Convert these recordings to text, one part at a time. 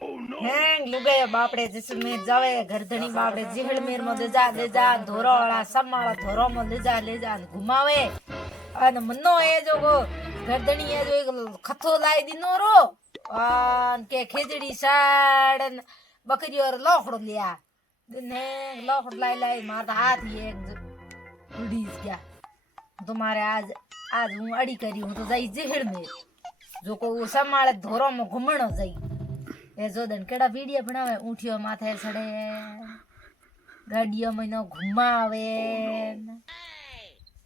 हेंग लुगाया बापड़े जिसमें जावे घरधनी बापड़े जिहलमेर में ले जा धोरोड़ा समाड़ा धोरो में ले जा घुमावे अन मन्नो ए जो को घरधनी ए जो एक खथो लाई दिनो रो अन के खिचड़ी साड़ बकरी और लोखड़ो लिया ने लोखड़ लाई मार हाथ ये उड़ीस गया तुम्हारे आज आज हूँ अड़ी करी हूँ तो जाई जिहलमेर जो को समाड़े धोरो में घुमणो जाई ए जो दन केड़ा वीडियो बनावे ऊँटियो माथे चढ़े गाड़ियों में न घुमावे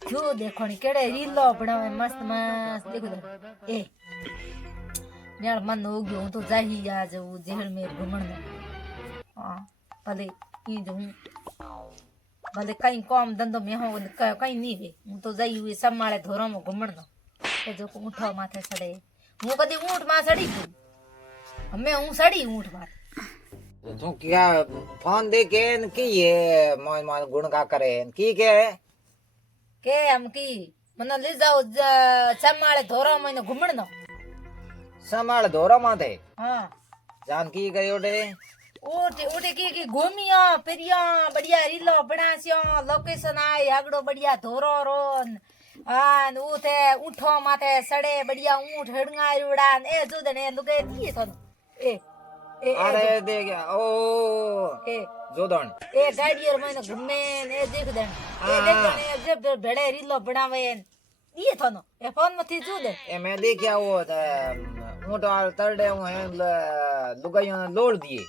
जो देखो नी केड़े रीलो बनावे मस्त मस्त देखो ए यार मन हो गयो हूं तो जाही आज वो जैसलमेर घूमण में हां भले ई जो भले कहीं काम धंधो में हो कहीं नहीं वे हूं तो जाई हुए सब मारे धोरो में घूमण नो ए जो ऊँटो माथे चढ़े हूं कदी ऊँट मा चढ़ी गई हमें हूं सड़ी ऊँट मार तू क्या फोन दे के न की ये मोय मोय गुण का करे की के हम की मन ले जाओ समाले धोरो में घूमण नो समाल धोरो माथे हां जान की गयो डे ओटे ओटे की घूमिया फिरिया बढ़िया रीलो बनासियो लोकेशन आए हगड़ो बढ़िया धोरो रोन आन उथे ऊँठो माथे सड़े बढ़िया ऊँट हड़ंगाई उड़ान ए जुदने लुगे दिए तो ए ए अरे दे गया ओ ए जोदन ए गाड़ियों में घूमे ए देख देन ए देख ने जब भेड़े रीलो बनावे दिए तो नो ए फोन में थी जुदे ए मैं देखया वो मोटो तरडे हूं है लुगाइयो ने लोड दिए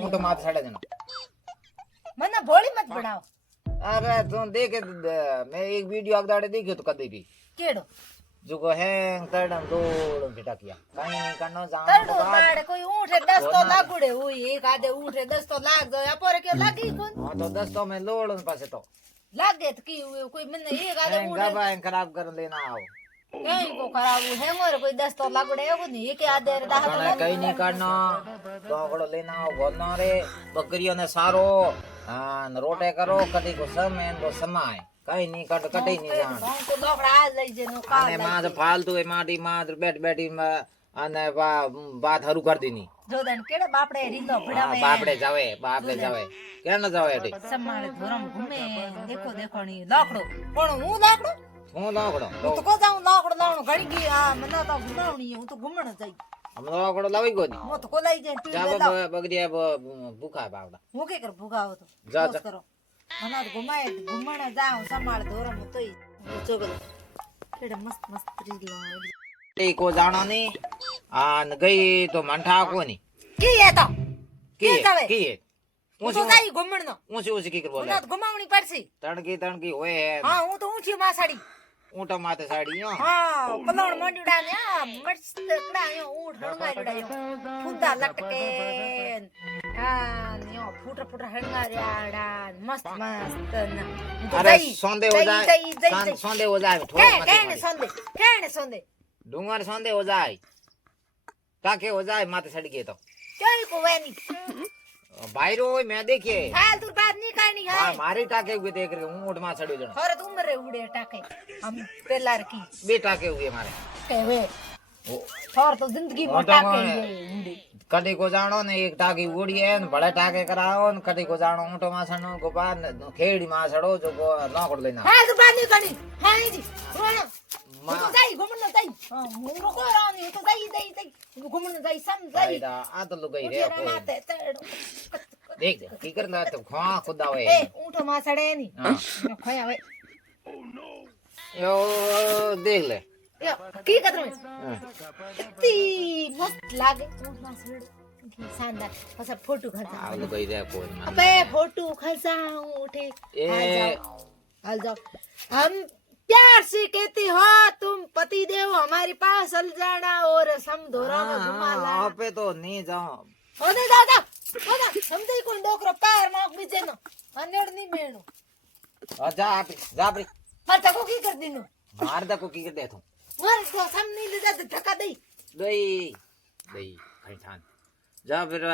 मोटो माथ सड़े देनो मने भोली मत बनाओ अरे तू देख मैं एक वीडियो अगदाड़े देखियो तो कदी भी केड़ो जो को है तरडम लोड बेटा किया कहीं नहीं करनो जान तरडो बाड़ कोई ऊँट 10 तो लागुड़े हुई एक आधे ऊँट 10 तो लाग जाए अपर के लागी कोन हां तो 10 तो में लोड पासे तो लागे तो की कोई मने एक आधे ऊँट गबा खराब कर लेना आओ कहीं को खराब है मोर कोई 10 तो लागुड़े है नहीं एक आधे रे दाह तो कहीं नहीं करना दोगड़ो लेना आओ गोनो रे बकरियों ने सारो हां रोटे करो कटी को सम एन को समाय कहीं नहीं कट कटे नहीं जान तो लोकड़ा आज लई जे नो का અને માં ફાલતુ એ માટી માં બેઠ બેઠી અને વાત હરુ કરી દીની જો દન કેડે બાપડે રીતો ભડાવે બાપડે જાવે કે ન જાવે એટી સમાળે ધોરમ ઘૂમે देखो देखो नी લાકડો કોણ હું લાકડો હું લાકડો હું તો કો જાઉં લાકડો લાવણો ઘડી ગઈ આ મને તો ઘુમાવણી હું તો ઘુમણ જઈ हम लाकड़ो लावी कोनी હું તો કોલાઈ જાય ટી जा बगड़िया भूखा बावड़ा હું કે કર ભૂગાવો તો जा બસ કરો મને તો ઘુમાય ઘુમણ જાઉં સમાળ ધોરમ તોય ચોગલ કેડે મસ્ત મસ્ત રીલો એ को जाना नहीं आ गई तो मंठा कोनी की है तो की की હું તો જાઈ ઘુમણ નો ऊंची की कर बोले મને તો ઘુમાવણી પડશે तणकी होए है હા હું તો ઊંઠી માસાડી ऊंटा माथे साड़ी यो हाँ पलौड़ मंडुड़ा ने मस्त कड़ा यो ऊंट हड़ंगाड़ुड़ा यो फुद्दा लटके यो फुटर फुटर हड़ंगाड़ुड़ा मस्त मस्त अरे सोंदे हो जाए सोंदे हो जाए ठोक मत कहने सोंदे डूंगर सोंदे हो जाए टाके हो जाए माथे सड़ गए तो क्या को वेनी बाहरो मैं देखे फालतू बात नहीं करनी है हां मारी टाके हुए देख रहे हूं ऊंट मा चढ़ी जण थोड़े तुम रे उड़े टाके हम पेलार की बे टाके हुए मारे कहवे थोड़ तो जिंदगी में टाके उड़े कदी को जानो ने एक टाकी उड़ी है न बड़े टाके कराओ न कदी को जानो ऊंट मा सनो को बाद खेड़ी मा सड़ो जो को नौकड़ लेना हां तो बात नहीं करनी हां जी रोना तो जाई घुमण जाई हां मुंगो को रानी तो जाई घुमण जाई सम जाई आ तो लुगाई रे देख की करना तो खा खुदा वे ए ऊंट मा सड़े नी हां खोया वे यो देख ले यो की कर में ती मस्त लागे ऊंट मा सड़े शानदार बस फोटो खचा आ लुगाई रे कोई अबे फोटो खचा उठे हाल जाओ हम प्यार से कहते हो तुम पति देव हमारे पास चल जाना और समधोरा में घुमा ला पे तो नहीं जाओ होने दादा होना समझे कोई डोकरो पैर माक बीजे न अनेड़ नहीं मेणो जा जा पर तको की कर दिनो मार दा को की कर दे तू मार तो सम नहीं ले जाते धक्का दई दई खाई थान जा फिर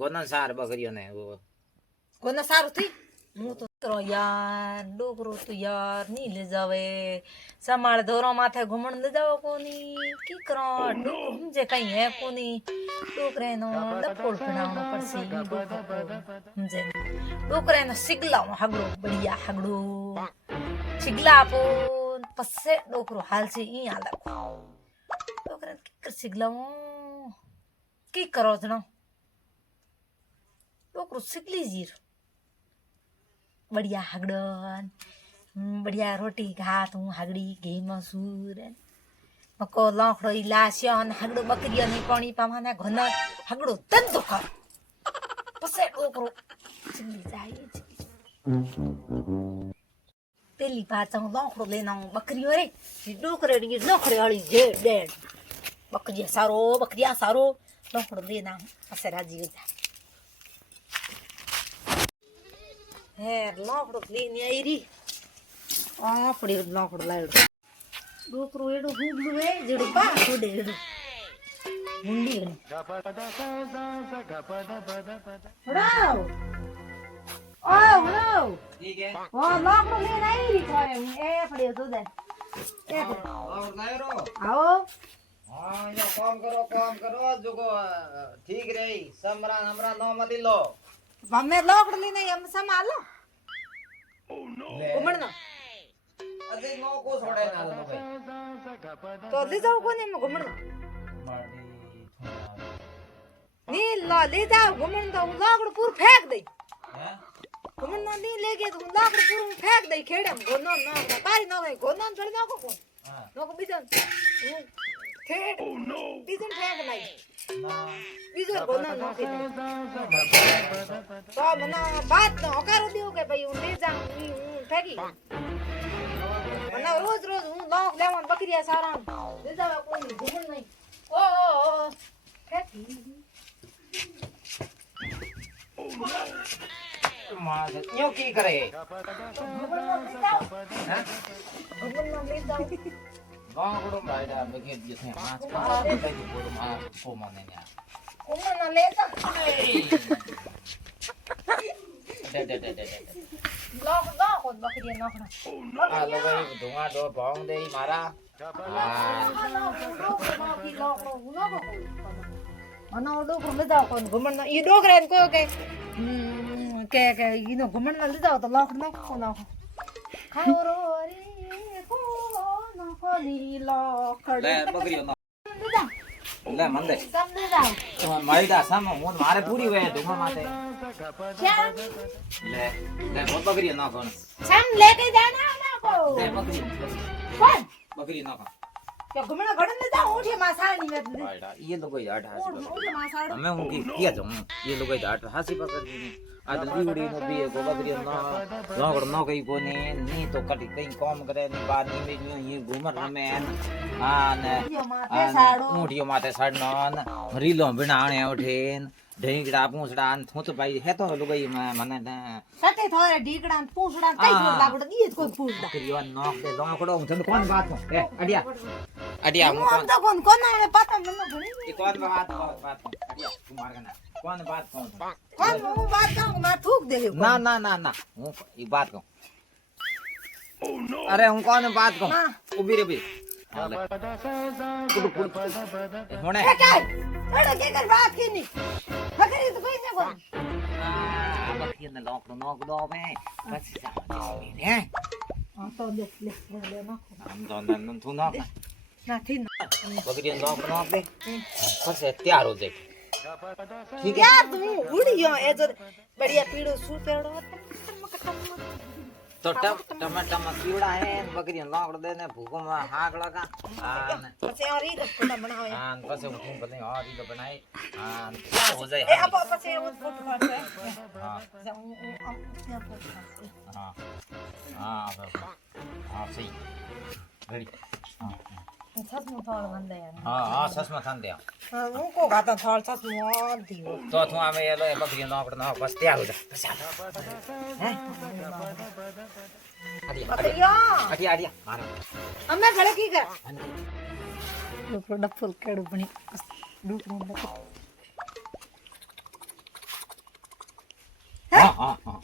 गोना सार बकरियों ने वो कोना सारू थी मु तो કરો યાર ડોકરો તો યાર નહીં લઈ જાવે સમાળ ધોરો માથે ઘુમણ લઈ જાવ કોની કી કરો ડોકરો સમજે કઈ હે કોની ડોકરેનો ડફોળ ભણાવવાનો પડશે સમજે ડોકરેનો સિગલાનો હાગડો બઢિયા હાગડો સિગલા આપો પસે ડોકરો હાલ છે ઈ હાલ ડોકરે કી સિગલાવો કી કરો જણો ડોકરો સિગલી જીર बढ़िया हगड़न बढ़िया रोटी घात हूँ हगड़ी घी मसूर मको लाखड़ो इलाशियन हगड़ो बकरिया नहीं पानी पावाना घन हगड़ो तंदो कर पसे डोकरो चली जाए पहली बात हूँ लाखड़ो लेना हूँ बकरियो रे डोकरे नी लाखड़े वाली जे डेड बकरिया सारो लाखड़ो लेना हूँ पसे राजी हो जाए હે લાકડો લઈને આયરી આપડી લાકડો લાવ્યો ડોકરો એડો ગુડલું હે જેડું પા છોડે એડું મુંડી ગણી હડાવ હડાવ ઠીક હે ઓ લાકડો લઈને આયરી તારે એ પડ્યો તો દે और नायरो આવો हां ये काम करो जुगो ठीक रही समरा हमरा नो मत लो અમે લાકડો લઈને એમ સમાલો ले ઘુમણનો अजे नो को छोड़े ना लो भाई તો લઈ જાવ કોને એમ ઘુમણનો मारी ની લો લઈ જાવ ઘુમણ તો હું લાકડું પૂરું ફેંક દઈ हैं ઘુમણનો ની લઈ ગઈ તો હું લાકડું પૂરું ફેંક દઈ ખેડેમ ગોનો ના તારી નો ગઈ ગોનો ચડી નાખો કોણ हां નોકો બીજો હું ખેડ બીજો ફેંક નાઈ ना બીજો ગોનો નાખી દે તો મને બાત નો હકારો દેવો કે ભાઈ હું લઈ જાઉં હું ફેંકી મને રોજ હું લોક લેવાનું બકરીયા સારા લઈ જાવ કોઈ ઘુમણ નહીં ઓ ફેંકી मां यो की करे ઘુમણનો લઈ જાવ हैं ઘુમણનો લઈ જાવ गांगड़ो बायडा बगे दिए थे हाथ का कहीं बोलो मां को माने ना ઘુમણનો લઈ જાવ दे લોક નાખો બકરીયા નાખો आ लो भाई धुआं दो भांग दे मारा ઈનો ઘુમણ લીધા તો લાખ નાખો નાખો ले बकरियो ना ले मंदे तो मारी दा साम मोन मारे पूरी वे धुआं माते ले बहुत बकरियो ना कोन ले बकरी ना कोन बायडा ये लोग यार हासी हमें उनकी किया जो ये लोग यार हासी पकड़ दी आज लीवड़ी नो भी को बकरियो ना लाकड़ ना कई कोने नी तो कटी कई काम करे नी बाद नी में ये घूमर रमेन हां ने ऊंटियो माथे साडनो रीलो बनाणे उठेन ढेंगड़ा पूंछड़ा थूत भाई है तो लोग ये मने सटे थोड़े ढीकड़ा पूछड़ा कई जोर लागड़ दिए कोई पूछड़ा बकरियो नॉक दे लाकड़ो उठन कौन बात हो ए अडिया अडिया હું આમ તો કોણ આને પતા મને ઘણી ये कौन बात अडिया तू मार गना कौन बात कौन કોણ હું વાત કરું ના થૂક દેવી ना ना ना ना हूँ ये बात कहूँ अरे हूँ कौन बात कहूँ हाँ। उभी रे भी होने એ કાઈ અડે કે કર વાત की नहीं बकरी तो कोई नहीं कोण बकरी ने लॉक दो में बस जाओ ने हां तो ले ना हम दोन तू ना ना थी बकरी ने लॉक दे बस तैयार हो जाए ठीक है यार तू उड़ियो ए जो बढ़िया पीड़ो सू पेड़ो तो टमाटर कीड़ा है बकरी ने लॉक देने भूको में हाक लगा પછી આ રીત ફોટા બનાવે हां बस હું બને આ રીત બનાય हां क्या हो जाए એ આપો પછી હું ફોટો પાડે हां हाँ हाँ हाँ सही घड़ी हाँ છસમો થાળ બંધ યાર हाँ हाँ सच में थान दिया હું કો ગાતા થાળ છસમો દીવો तो तू हमें ये लो बकरी नौकड़ ना बस तैयार हो जा हैं अड़िया બકરીઓ अड़िया अड़िया मारो અમે ઘરે કી કર ડોકરો ડફલ કેડું ભણી ડોકરો ડફલ हाँ हाँ हाँ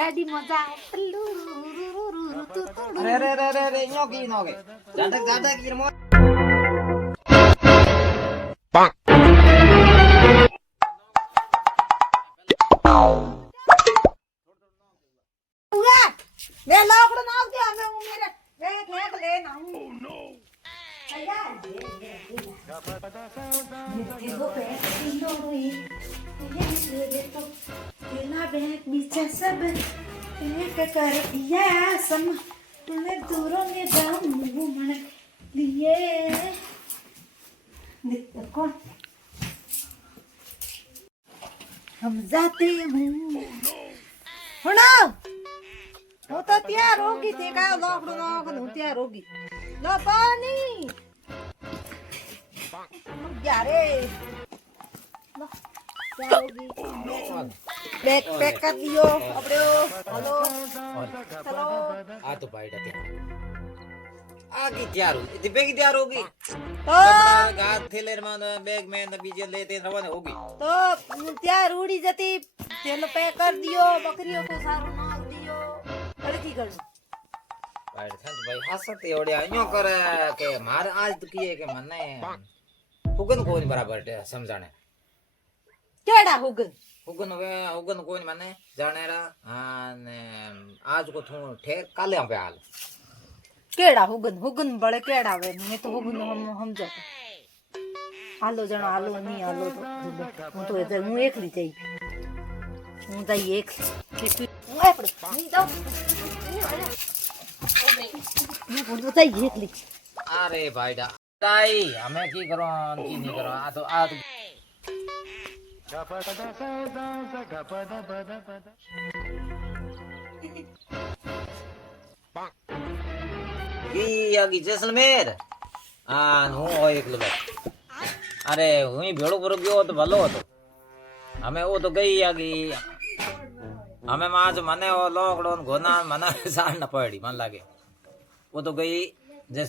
ગાડીમાં જાવ અરે અરે અરે અરે અરે યો કી નો કે જાડક કી મો લે લાકડો નાખ દે અમે હું મેરે લે ખેક લે ના નો અયા देखो बैग तीनों हुई ये देखो तेरा बैग नीचे सब एक कर दिया सम तूने दूरों में जाऊं मन लिए देखो कौन हम जाते हैं सुनो वो तो तैयार होगी थे का लॉकडाउन लॉकडाउन तैयार होगी लो पानी यारे बैग पैक कर दियो अपने हेलो चलो आ तो भाई डटे आगे तैयार हो इतनी बेगी तैयार होगी तो गात थैले में बैग में न बीजे लेते रवाना होगी तो तैयार उड़ी जती तेल पैक कर दियो बकरियों को सारो नाल दियो अड़की कर भाई संत भाई हसते ओड़े आयो करे के मार आज तो किए के मने हुगन कोई बराबर समझाने केड़ा हुगन हुगन कोई मने जानेरा ने आज को थो ठेक काले पे हाल केड़ा हुगन हुगन बड़े केड़ा वे मैं तो हुगन हम समझो हालो जणो हालो नहीं हालो तो हूँ एकली जाई हूँ जाई एक हूँ आपड़े नहीं जाओ हूँ तो जाई एकली अरे भाईडा ताई हमें की करो की नहीं करो आ तो की आगी जैसलमेर नु हो एकलो अरे हुई भेड़ो पर गयो तो भलो હતો हमें वो तो गई आगी हमें माज मने वो लोकड़ो घोना मना साल न पड़ी मन लागे वो तो गई